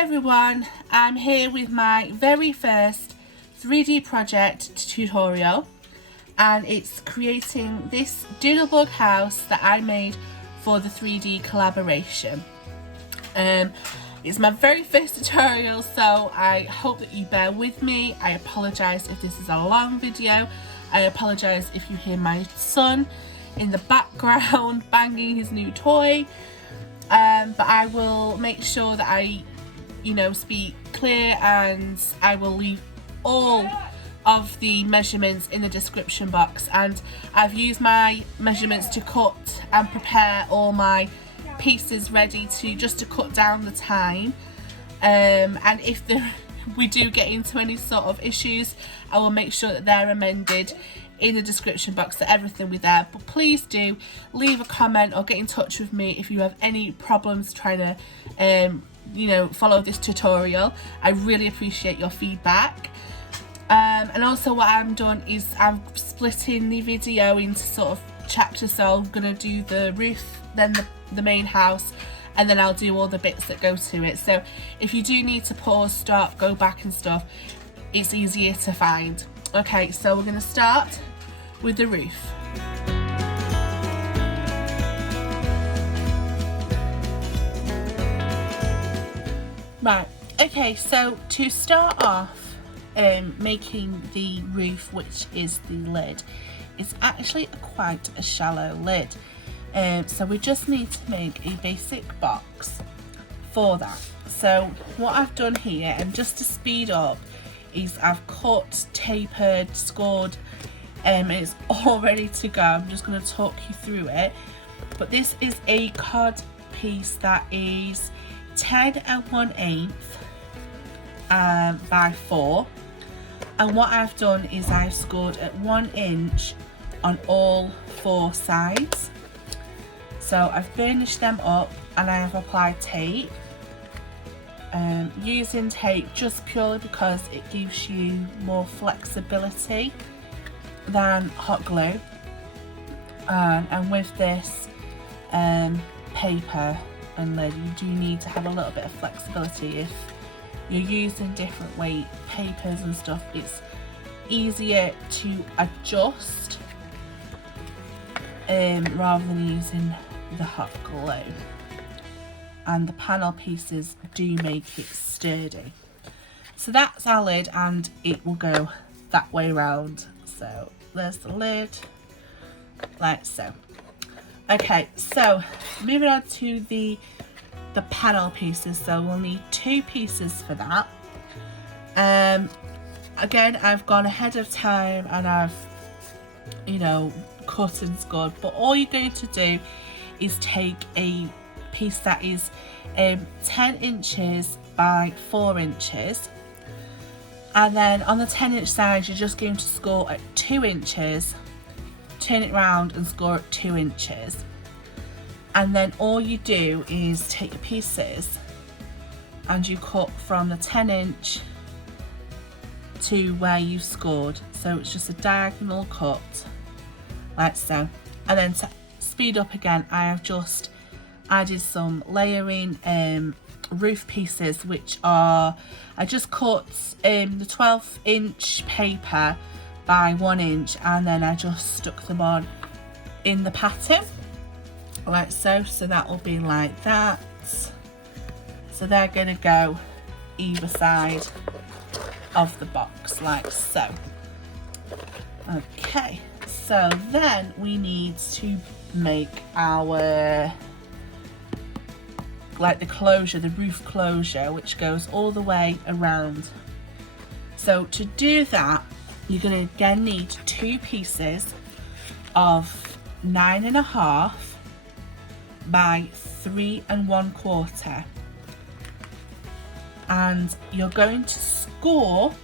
everyone, I'm here with my very first 3D project tutorial, and it's creating this Doodlebug house that I made for the 3D collaboration. It's my very first tutorial, so I hope that you bear with me. I apologise if this is a long video. I apologise if you hear my son in the background banging his new toy. But I will make sure that I, speak clear, and I will leave all of the measurements in the description box. And I've used my measurements to cut and prepare all my pieces ready to cut down the time. And if we do get into any sort of issues, I will make sure that they're amended in the description box, that everything will be there. But please do leave a comment or get in touch with me if you have any problems trying to follow this tutorial. I really appreciate your feedback. And also what I'm doing is I'm splitting the video into sort of chapters. So I'm going to do the roof, then the main house, and then I'll do all the bits that go to it. So if you do need to pause, stop, go back and stuff, it's easier to find. Okay, so we're going to start with the roof. Right, okay, so to start off making the roof, which is the lid, it's actually quite a shallow lid. So we just need to make a basic box for that. So what I've done here, and just to speed up, is I've cut, tapered, scored, and it's all ready to go. I'm just going to talk you through it. But this is a card piece that is 10 1/8 by 4. And what I've done is I've scored at 1 inch on all 4 sides. So I've burnished them up and I have applied tape. Using tape just purely because it gives you more flexibility than hot glue, and with this paper and lid, you do need to have a little bit of flexibility. If you're using different weight papers and stuff, it's easier to adjust rather than using the hot glue. And the panel pieces do make it sturdy. So that's our lid, and it will go that way round. So there's the lid, like so. Okay, so moving on to the panel pieces. So we'll need 2 pieces for that. Again, I've gone ahead of time and I've cut and scored, but all you're going to do is take a piece that is 10 inches by 4 inches, and then on the 10-inch side you're just going to score at 2 inches, turn it round and score at 2 inches, and then all you do is take your pieces and you cut from the 10-inch to where you scored. So it's just a diagonal cut like so. And then to speed up again, I have just added some layering roof pieces, which are, I just cut the 12-inch paper by 1 inch, and then I just stuck them on in the pattern like so. So that will be like that. So they're going to go either side of the box like so. Okay, so then we need to make our, the closure, the roof closure, which goes all the way around. So to do that, you're going to again need 2 pieces of 9.5 by 3 1/4, and you're going to score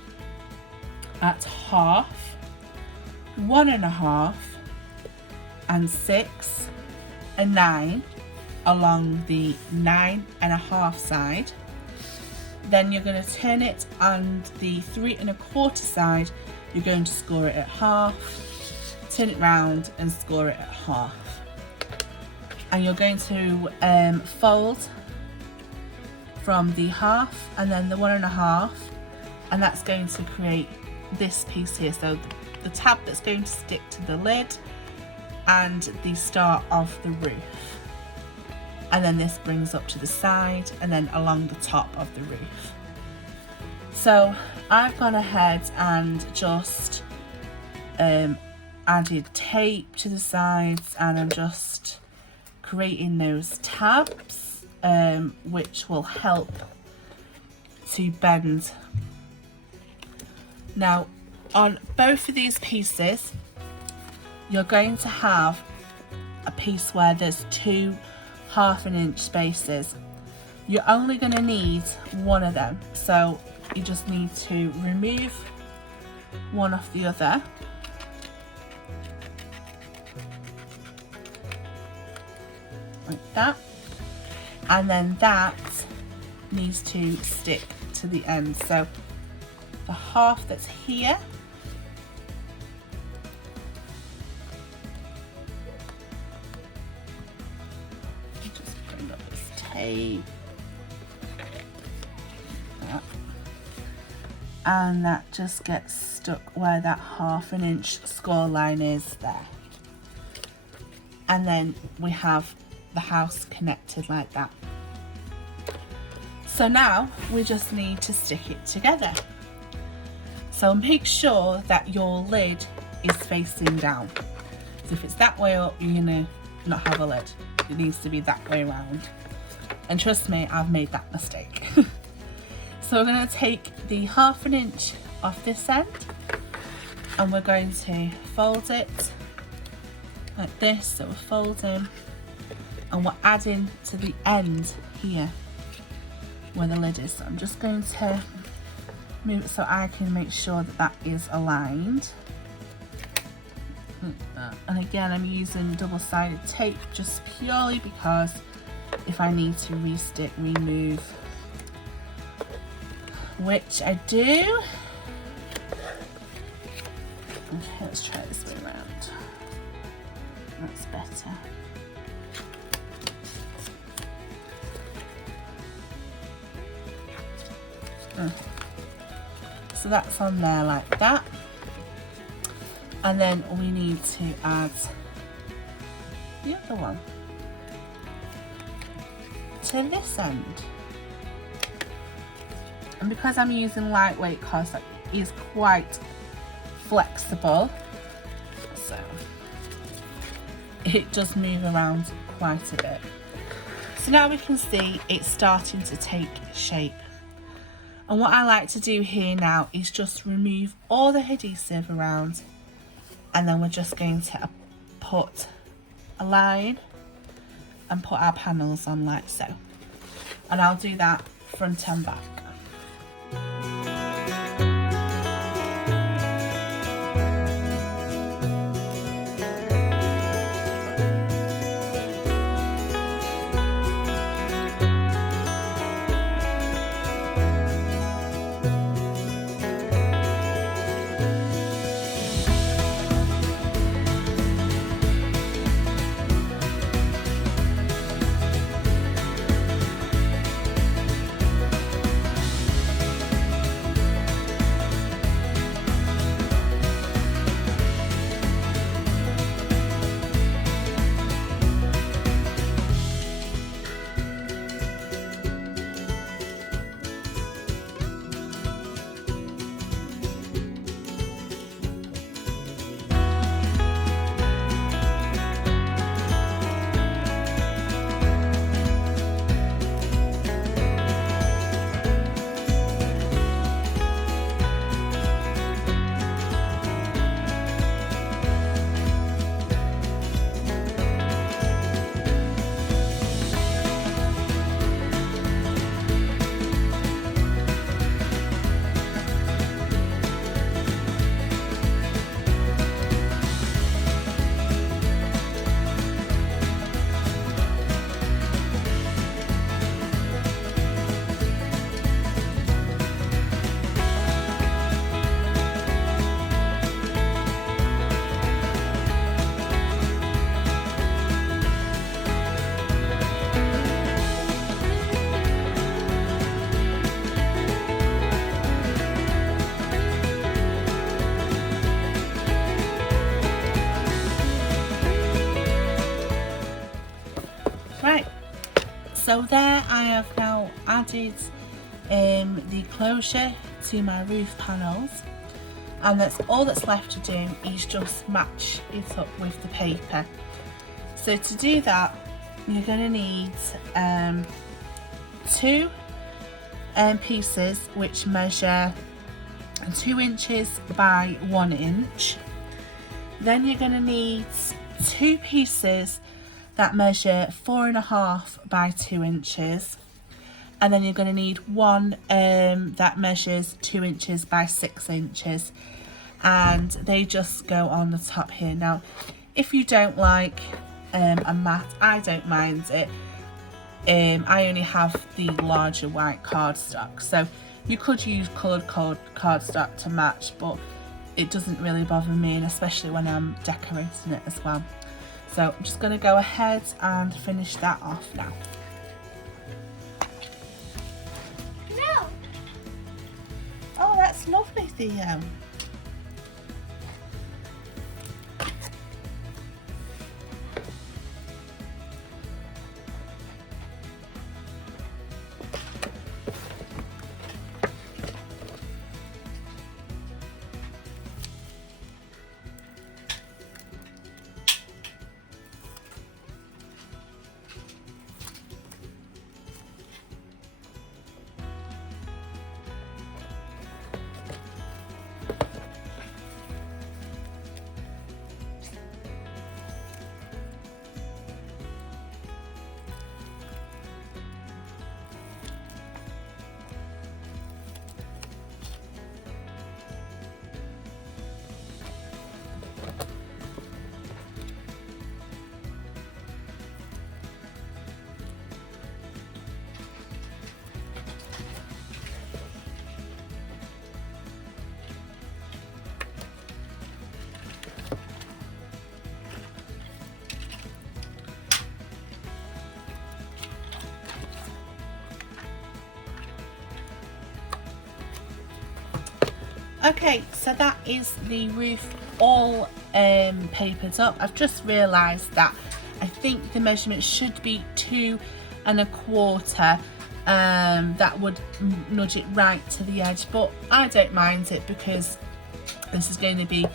at half, 1.5 and 6 and 9 along the 9.5 side. Then you're going to turn it, and the 3 1/4 side you're going to score it at half, turn it round and score it at half. And you're going to fold from the half and then the 1.5, and that's going to create this piece here. So the tab that's going to stick to the lid and the start of the roof. And then this brings up to the side and then along the top of the roof. So I've gone ahead and just added tape to the sides, and I'm just creating those tabs which will help to bend. Now on both of these pieces you're going to have a piece where there's 2 1/2 inch spaces. You're only going to need one of them, so you just need to remove one off the other. Like that. And then that needs to stick to the end. So the half that's here, just putting up this tape, and that just gets stuck where that 1/2 inch score line is there. And then we have the house connected like that. So now we just need to stick it together. So make sure that your lid is facing down. So if it's that way up, you're gonna not have a lid. It needs to be that way around. And trust me, I've made that mistake. So we're gonna take the 1/2 inch off this end and we're going to fold it like this. So we're folding and we're adding to the end here where the lid is. So I'm just going to move it so I can make sure that that is aligned. And again, I'm using double-sided tape just purely because if I need to re-stick, remove, which I do. Okay, let's try this way around. That's better. So that's on there like that. And then we need to add the other one to this end. And because I'm using lightweight cardstock, it is quite flexible, so it does move around quite a bit. So now we can see it's starting to take shape. And what I like to do here now is just remove all the adhesive around, and then we're just going to put a line and put our panels on like so. And I'll do that front and back. So there I have now added the closure to my roof panels, and that's all that's left to do is just match it up with the paper. So to do that, you're going to need two pieces which measure 2 inches by 1 inch. Then you're going to need 2 pieces that measure 4.5 by 2 inches, and then you're going to need one that measures 2 inches by 6 inches, and they just go on the top here. Now if you don't like a mat, I don't mind it. I only have the larger white cardstock, so you could use coloured cardstock to match, but it doesn't really bother me, and especially when I'm decorating it as well. So I'm just going to go ahead and finish that off now. No. Oh, that's lovely, Theo. Okay, so that is the roof all papered up. I've just realised that I think the measurement should be 2 1/4. That would nudge it right to the edge, but I don't mind it because this is going to be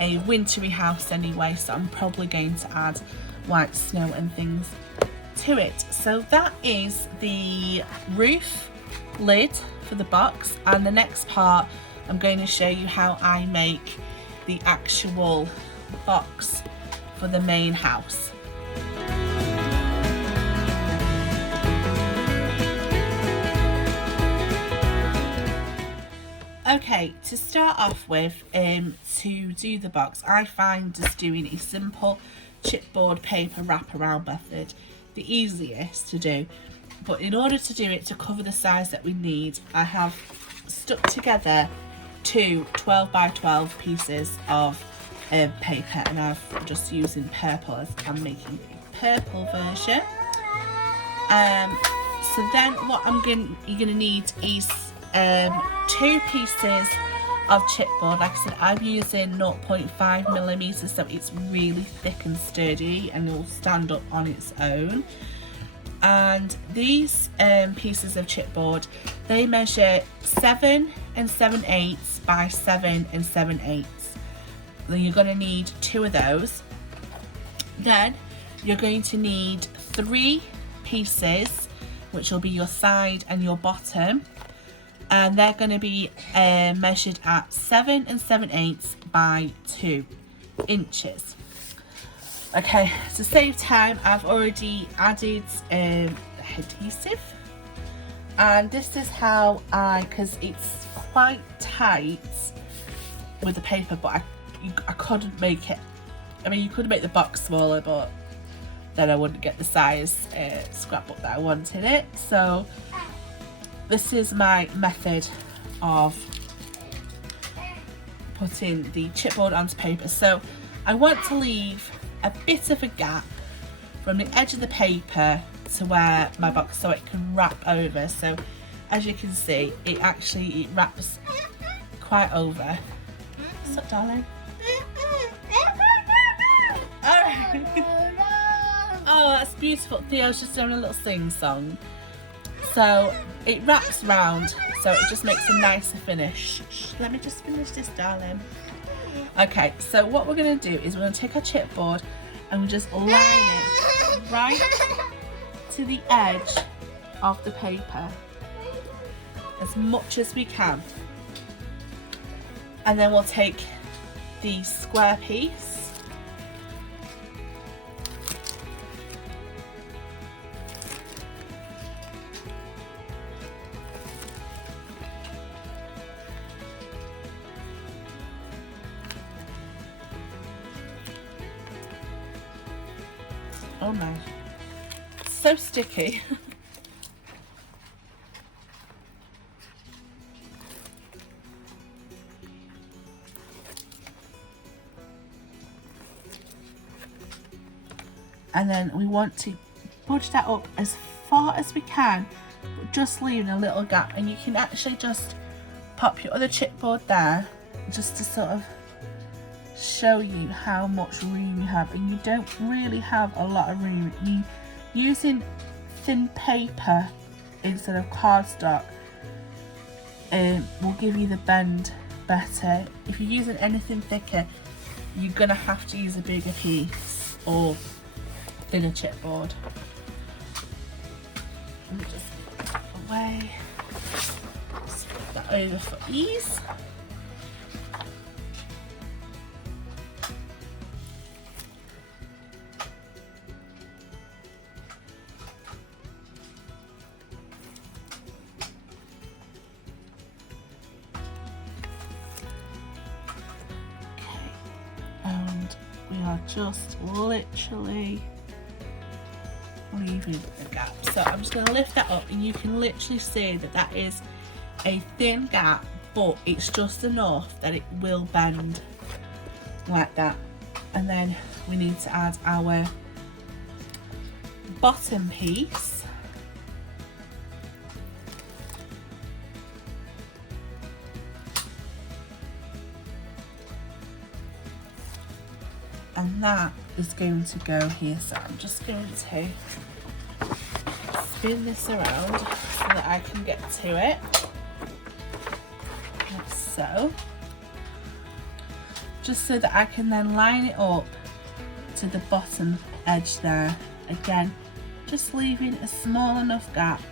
a wintry house anyway, so I'm probably going to add white snow and things to it. So that is the roof lid for the box, and the next part I'm going to show you how I make the actual box for the main house. Okay, to start off with, to do the box, I find just doing a simple chipboard paper wraparound method the easiest to do. But in order to do it, to cover the size that we need, I have stuck together 2 12 by 12 pieces of paper, and I'm just using purple as I'm making a purple version. So then what you're gonna need is 2 pieces of chipboard. Like I said, I'm using 0.5 millimeters, so it's really thick and sturdy and it will stand up on its own. And these pieces of chipboard, they measure 7 7/8 by 7 7/8. Then you're going to need 2 of those. Then you're going to need 3 pieces, which will be your side and your bottom, and they're going to be measured at 7 7/8 by 2 inches. Okay, to save time, I've already added adhesive, and this is how because it's quite tight with the paper, but I couldn't make it. I mean, you could make the box smaller, but then I wouldn't get the size scrapbook that I wanted it. So this is my method of putting the chipboard onto paper. So I want to leave a bit of a gap from the edge of the paper to where my box, so it can wrap over. So as you can see, it wraps quite over. What's up, darling? Alright. Oh Oh, that's beautiful. Theo's just doing a little sing song. So it wraps round, so it just makes a nicer finish. Shh, let me just finish this, darling. Okay, so what we're going to do is we're going to take our chipboard and we just line it right to the edge of the paper as much as we can. And then we'll take the square piece oh no, so sticky. And then we want to budge that up as far as we can, but just leaving a little gap. And you can actually just pop your other chipboard there just to sort of show you how much room you have. And you don't really have a lot of room. Using thin paper instead of cardstock will give you the bend better. If you're using anything thicker, you're gonna have to use a bigger piece or thinner chipboard. Let me just put that away. Just put that over for ease. Okay, and we are just literally leaving a gap. So I'm just going to lift that up and you can literally see that that is a thin gap, but it's just enough that it will bend like that. And then we need to add our bottom piece. And that is going to go here. So I'm just going to spin this around so that I can get to it, like so. Just so that I can then line it up to the bottom edge there. Again, just leaving a small enough gap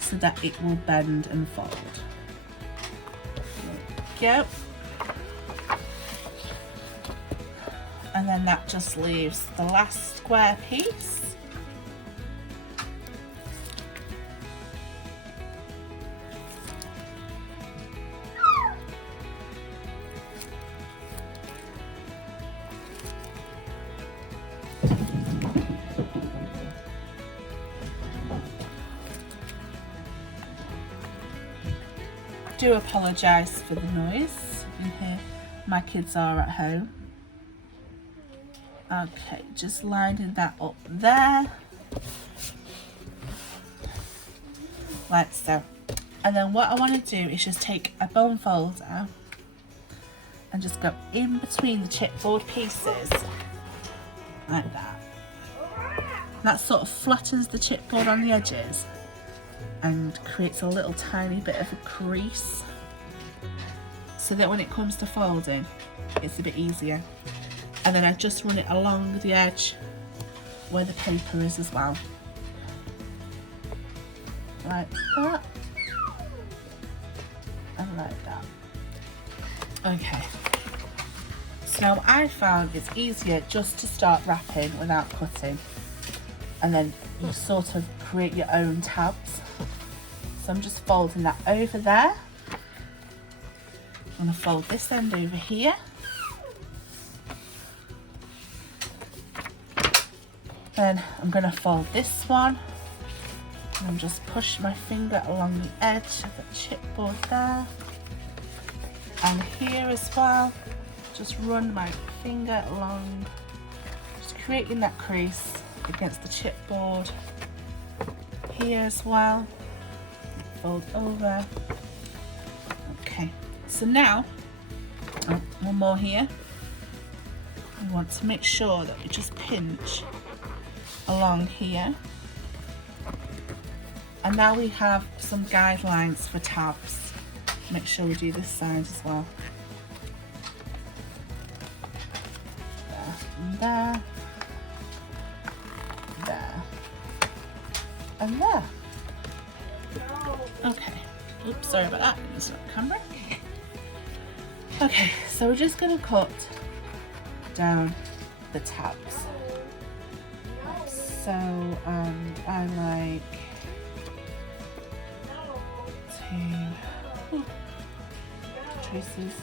so that it will bend and fold. There we go. And then that just leaves the last square piece. Do apologise for the noise. You can hear my kids are at home. Okay, just lining that up there, like so. And then what I want to do is just take a bone folder and just go in between the chipboard pieces, like that. That sort of flattens the chipboard on the edges and creates a little tiny bit of a crease, so that when it comes to folding, it's a bit easier. And then I just run it along the edge where the paper is as well. Like that. And like that. Okay. So now I found it's easier just to start wrapping without cutting. And then you sort of create your own tabs. So I'm just folding that over there. I'm going to fold this end over here. Then I'm going to fold this one and just push my finger along the edge of the chipboard there, and here as well. Just run my finger along, just creating that crease against the chipboard. Here as well, fold over. Okay, so now one more here. We want to make sure that we just pinch along here. And now we have some guidelines for tabs. Make sure we do this side as well. There, there, and there. Okay. Oops, sorry about that. It's not the camera. Okay, so we're just going to cut down the tabs. So I like to traces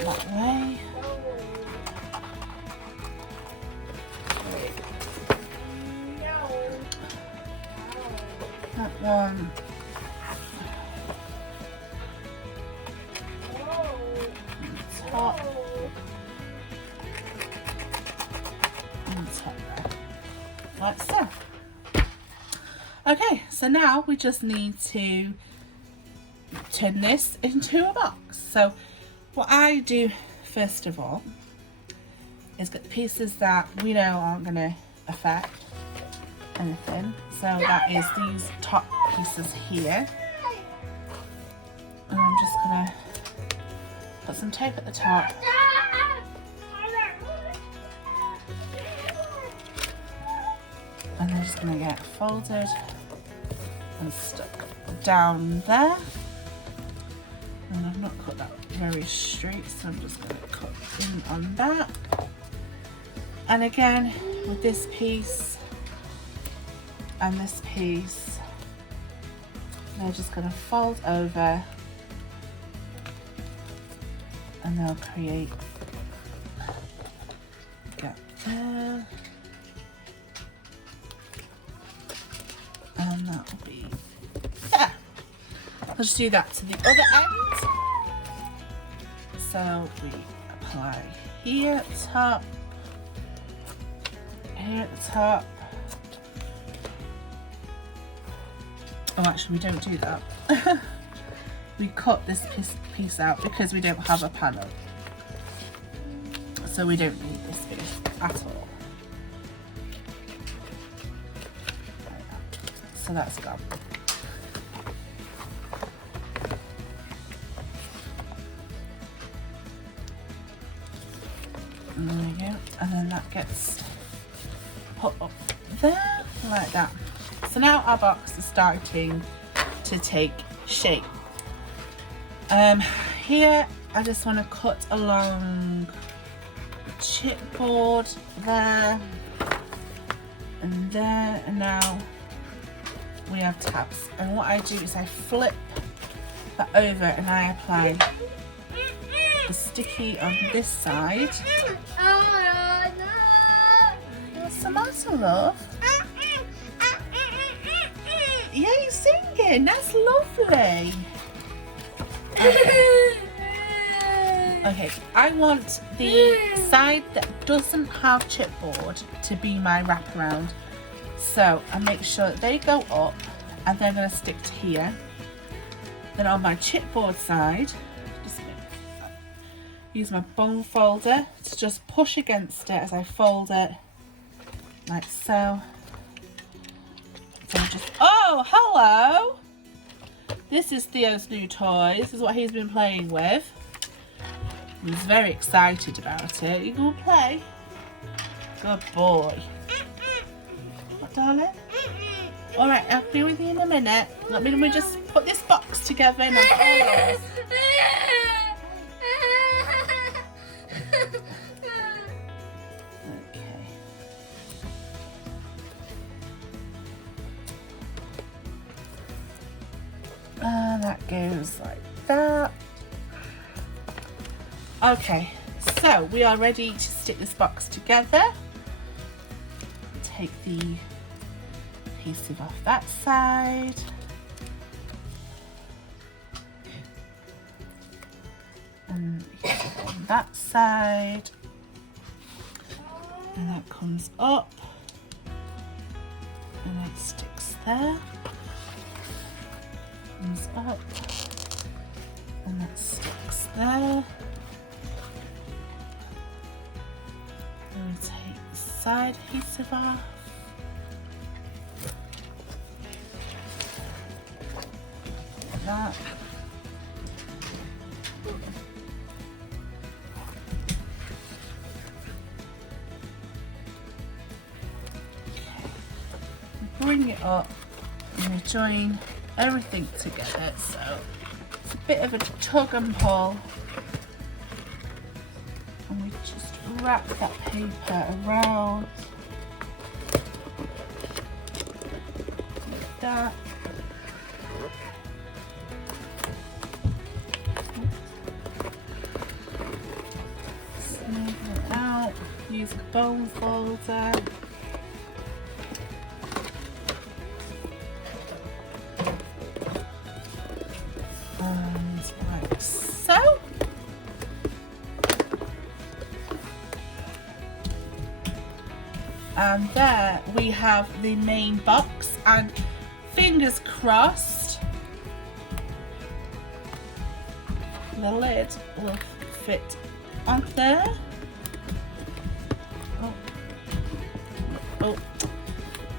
that way. That one. Top. And top there. Like so. Okay, so now we just need to turn this into a box. So what I do first of all is get the pieces that we know aren't going to affect anything. So that is these top pieces here. And I'm just going to put some tape at the top. And they're just going to get folded and stuck down there. And I've not cut that very straight, so I'm just going to cut in on that. And again, with this piece and this piece, they're just going to fold over and they'll create a gap there. And that will be there. I'll just do that to the other end. So we apply here at the top, here at the top. Oh, actually we don't do that. We cut this piece out because we don't have a panel. So we don't need this bit at all. So that's gone. And there we go. And then that gets put up there like that. So now our box is starting to take shape. Here I just want to cut along the chipboard there and there, and now we have tabs. And what I do is I flip that over and I apply the sticky on this side. What's the matter, love? Yeah, you're singing. That's lovely. Okay, I want the side that doesn't have chipboard to be my wraparound. So I make sure that they go up and they're going to stick to here. Then on my chipboard side, just use my bone folder to just push against it as I fold it, like so. So just, oh, hello! This is Theo's new toy. This is what he's been playing with. He's very excited about it. You gonna play? Good boy. What, darling? Alright, I'll be with you in a minute. Let me just put this box together and I'll that goes like that. Okay, so we are ready to stick this box together. Take the adhesive off that side. And adhesive on that side. And that comes up. And it sticks there. Comes up. And that sticks there. side adhesive off. Like that. Bring it up and we join everything together, so it's a bit of a tug and pull, and we just wrap that paper around like that. Smooth it out, use a bone folder. Like so. And there we have the main box, and fingers crossed the lid will fit on there. Oh,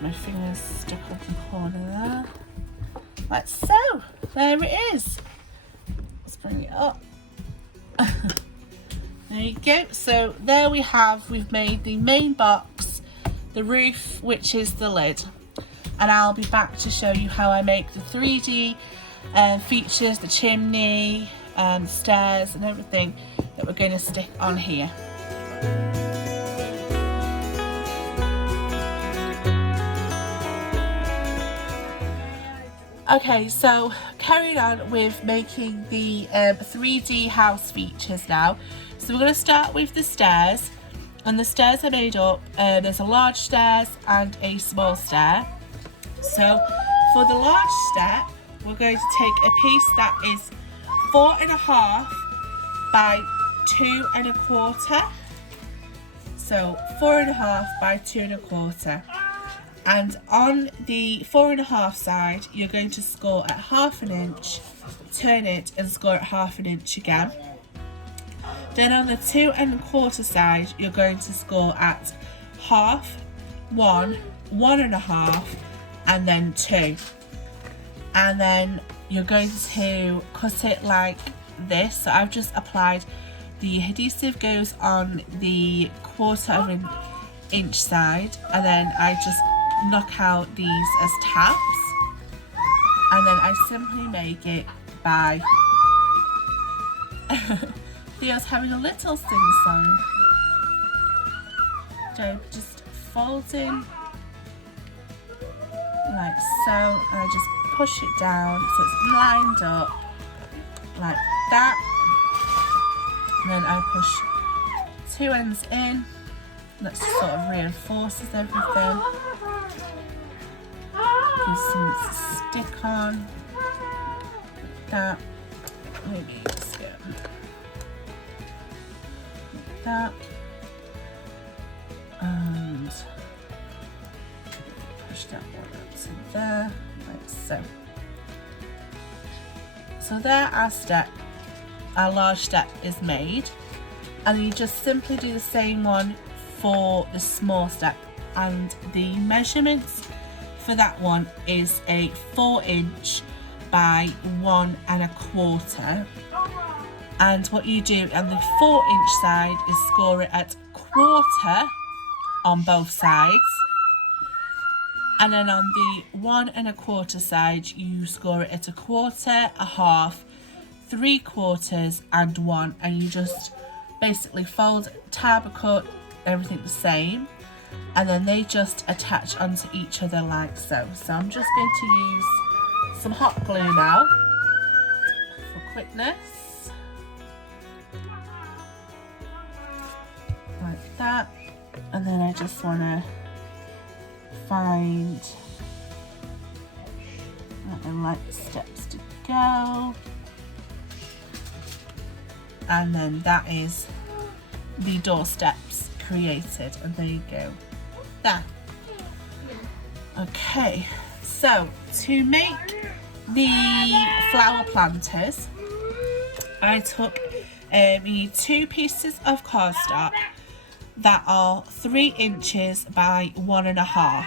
my finger's stuck on the corner there. Like so, there it is. Let's bring it up. There you go. So there we've made the main box, the roof, which is the lid, and I'll be back to show you how I make the 3D features, the chimney, stairs and everything that we're going to stick on here. Okay, so carrying on with making the 3D house features now. So we're going to start with the stairs, and the stairs are made up, there's a large stairs and a small stair. So for the large step, we're going to take a piece that is 4.5 by 2.25. So 4.5 by 2.25. And on the 4.5 side, you're going to score at 1/2 inch, turn it and score at 1/2 inch again. Then on the 2.25 side, you're going to score at 1/2, 1, 1.5, and then 2. And then you're going to cut it like this. So I've just applied the adhesive, goes on the 1/4 inch side, and then I just knock out these as tabs, and then I simply make it by Theo's having a little sing-song. So just folding like so, and I just push it down so it's lined up like that, and then I push 2 ends in. That sort of reinforces everything. Gives some stick on. Like that. Maybe just go like that. And push that one up to there, like so. So there our large step is made. And you just simply do the same one for the small step, and the measurements for that one is a 4 inch by 1.25. And what you do on the 4 inch side is score it at 1/4 on both sides, and then on the 1.25 side you score it at 1/4, 1/2, 3/4 and 1, and you just basically fold, tab, cut everything the same, and then they just attach onto each other like so. So I'm just going to use some hot glue now for quickness, like that, and then I just want to find where I like the steps to go, and then that is the door steps created, and there you go, there. Okay, so to make the flower planters, I took you need 2 pieces of cardstock, that are 3 inches by 1.5.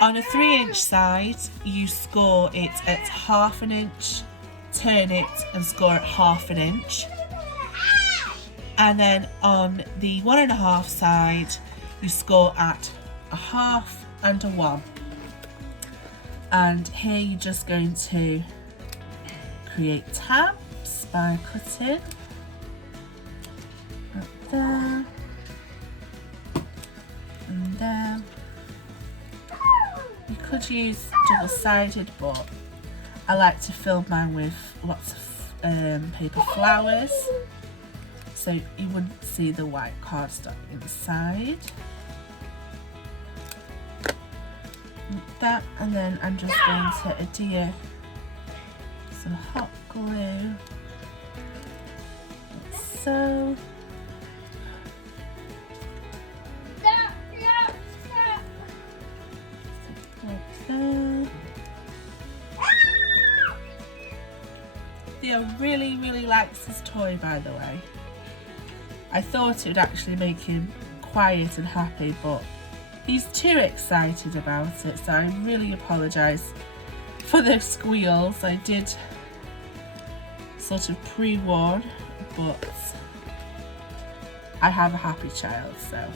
On a 3-inch side, you score it at 1/2 inch, turn it and score at 1/2 inch. And then on the 1.5 side, you score at 1/2 and a 1. And here you're just going to create tabs by cutting up there and there. You could use double-sided, but I like to fill mine with lots of paper flowers, so you wouldn't see the white cardstock inside. Like that, and then I'm just going to adhere some hot glue, like so. Theo really likes this toy, by the way. I thought it would actually make him quiet and happy, but he's too excited about it, so I really apologise for the squeals. I did sort of pre-warn, but I have a happy child, so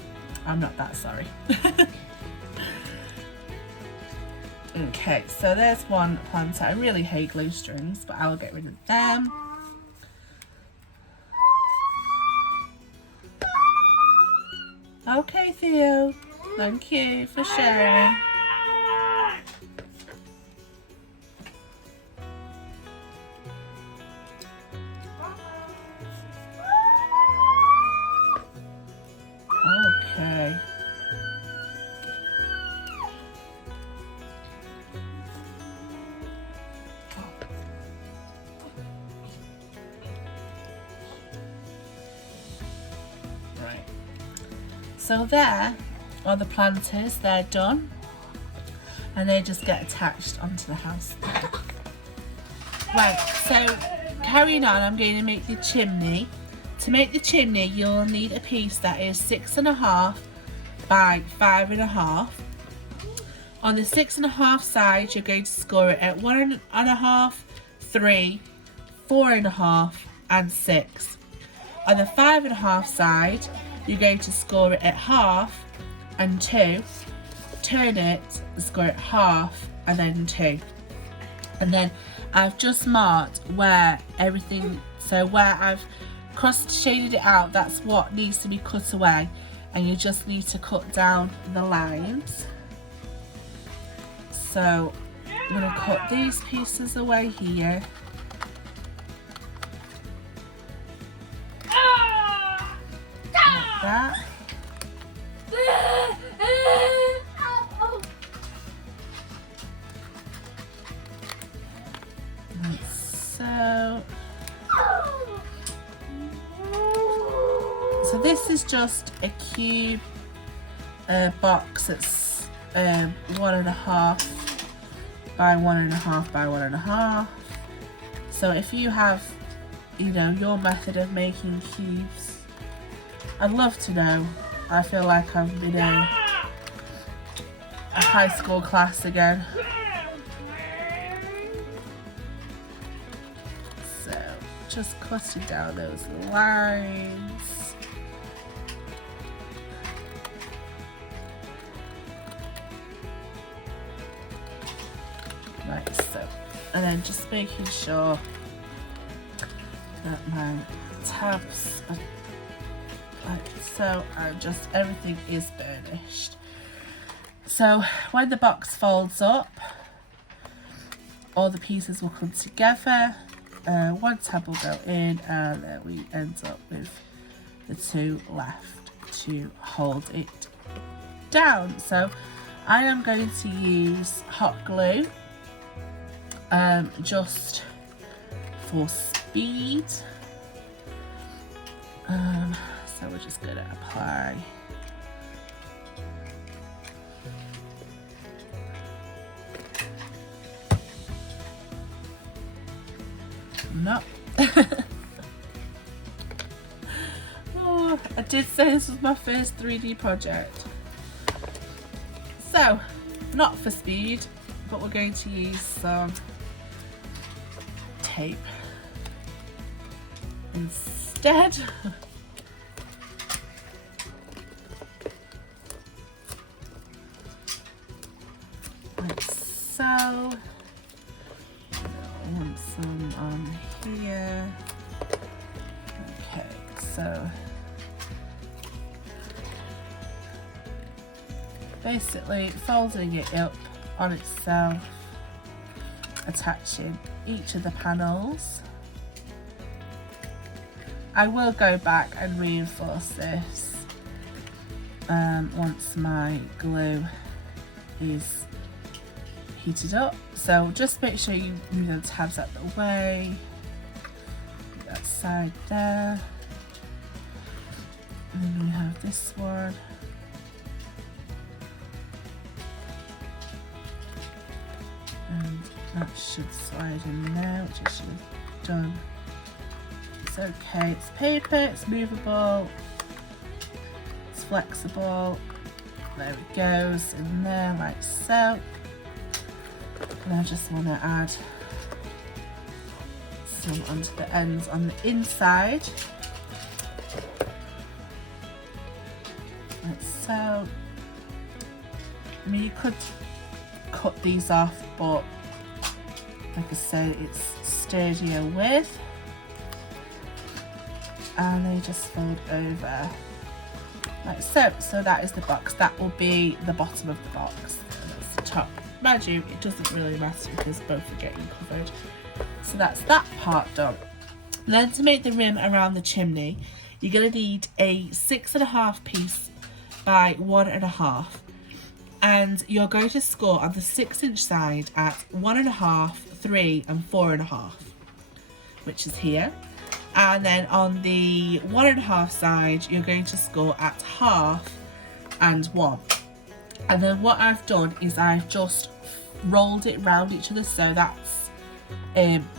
I'm not that sorry. Okay, so there's one planter. I really hate glue strings, but I'll get rid of them. Okay, Theo. Thank you for sharing. Okay. Right. So there are the planters, they're done, and they just get attached onto the house there. Right, so carrying on, I'm going to make the chimney. To make the chimney, you'll need a piece that is 6.5 by 5.5. On the 6.5 side, you're going to score it at 1.5, 3, 4.5 and 6. On the 5.5 side, you're going to score it at 1/2 and 2, turn it and score it 1/2 and then 2. And then I've just marked where everything, so where I've cross shaded it out, that's what needs to be cut away, and you just need to cut down the lines. So I'm going to cut these pieces away here. Like that. And so this is just a cube box that's 1.5 by 1.5 by 1.5. So if you have, you know, your method of making cubes, I'd love to know. I feel like I'm in a high school class again. So just cutting down those lines. Like so. And then just making sure that my tabs are like so, and just everything is burnished. So when the box folds up, all the pieces will come together. One tab will go in, and then we end up with the 2 left to hold it down. So I am going to use hot glue just for speed. So we're just going to apply no. Oh, I did say this was my first 3D project. So, not for speed, but we're going to use some tape instead. Like so. I want some on here. Okay, so basically folding it up on itself, attaching each of the panels. I will go back and reinforce this once my glue is heated up. So just make sure you move the tabs out the way. That side there. And then we have this one. And that should slide in there, which I should have done. It's okay, it's paper, it's movable, it's flexible. There it goes in there like so. And I just want to add some onto the ends on the inside. Like so. I mean, you could cut these off, but like I said, it's sturdier with. And they just fold over like so. So that is the box. That will be the bottom of the box. And that's the top. Mind you, it doesn't really matter because both are getting covered. So that's that part done. Then to make the rim around the chimney, you're going to need a 6.5 piece by 1.5. And you're going to score on the 6-inch side at 1.5, 3 and 4.5, which is here. And then on the 1.5 side, you're going to score at 1/2 and 1. And then what I've done is I've just rolled it round each other, so that's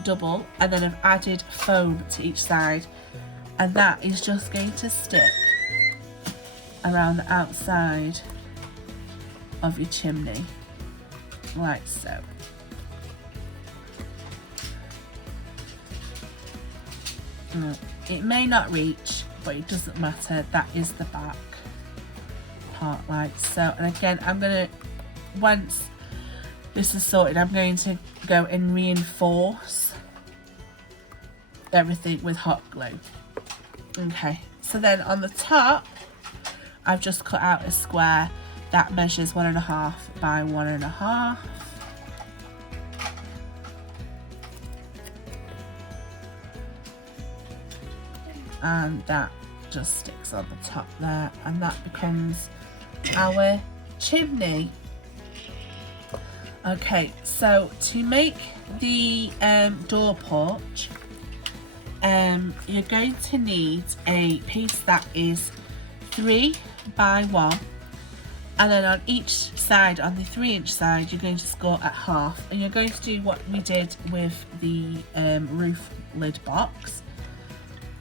double, and then I've added foam to each side, and that is just going to stick around the outside of your chimney like so. It may not reach, but it doesn't matter, that is the back part like so. And again, I'm gonna, once this is sorted, I'm going to go and reinforce everything with hot glue. Okay, so then on the top I've just cut out a square that measures 1.5 by 1.5. And that just sticks on the top there, and that becomes our chimney. Okay, so to make the door porch, you're going to need a piece that is 3 by 1, and then on each side, on the 3-inch side, you're going to score at 1/2, and you're going to do what we did with the roof lid box,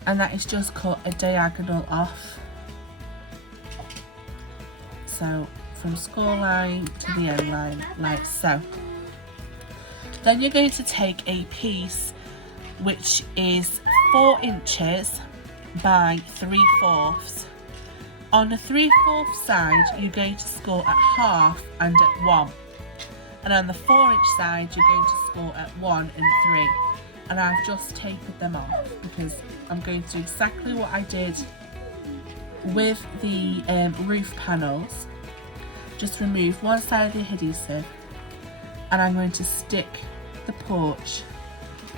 and that is just cut a diagonal off. So from score line to the end line, like so. Then you're going to take a piece which is 4 inches by 3/4. On the 3/4 side, you're going to score at 1/2 and at 1. And on the 4-inch side, you're going to score at 1 and 3. And I've just tapered them off because I'm going to do exactly what I did with the roof panels. Just remove one side of the adhesive, and I'm going to stick the porch.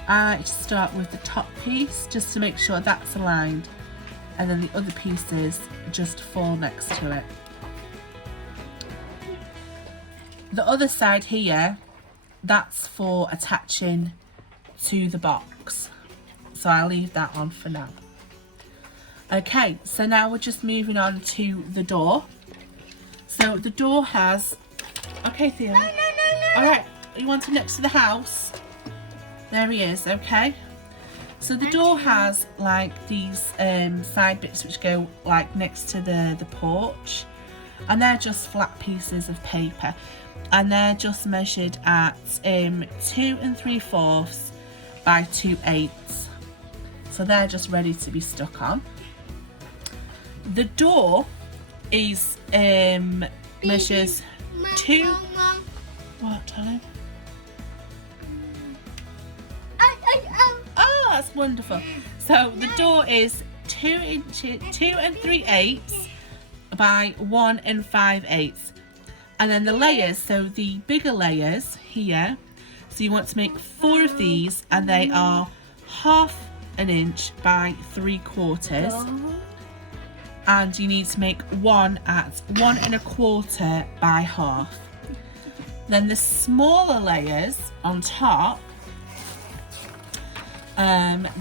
I like to start with the top piece just to make sure that's aligned, and then the other pieces just fall next to it. The other side here, that's for attaching to the box, so I'll leave that on for now. Okay, so now we're just moving on to the door. So the door has, okay Theo, No. alright, you want him next to the house? There he is, okay. So the door has like these side bits which go like next to the porch, and they're just flat pieces of paper, and they're just measured at 2 3/4 by 2 8. So they're just ready to be stuck on. The door is measures 2. What, darling? Oh, that's wonderful. So the door is 2 3/8 by 1 5/8, and then the layers. So the bigger layers here. So you want to make 4 of these, and they are 1/2 inch by 3/4. And you need to make one at 1 1/4 by 1/2. Then the smaller layers on top,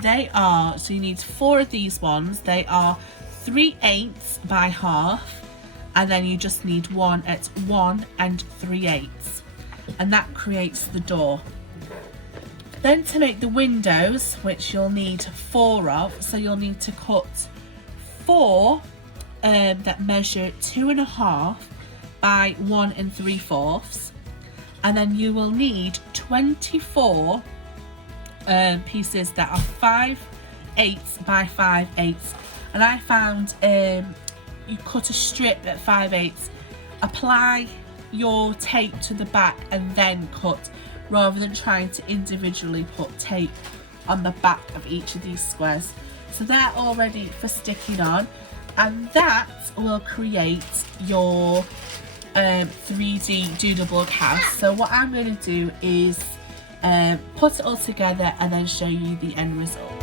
they are, so you need 4 of these ones. They are 3/8 by 1/2, and then you just need one at 1 3/8, and that creates the door. Then to make the windows, which you'll need 4 of, so you'll need to cut 4 that measure 2 1/2 by 1 3/4, and then you will need 24 pieces that are 5/8 by 5/8. And I found you cut a strip at 5/8, apply your tape to the back and then cut, rather than trying to individually put tape on the back of each of these squares. So they're all ready for sticking on, and that will create your 3D Doodlebug house. So what I'm going to do is put it all together and then show you the end result.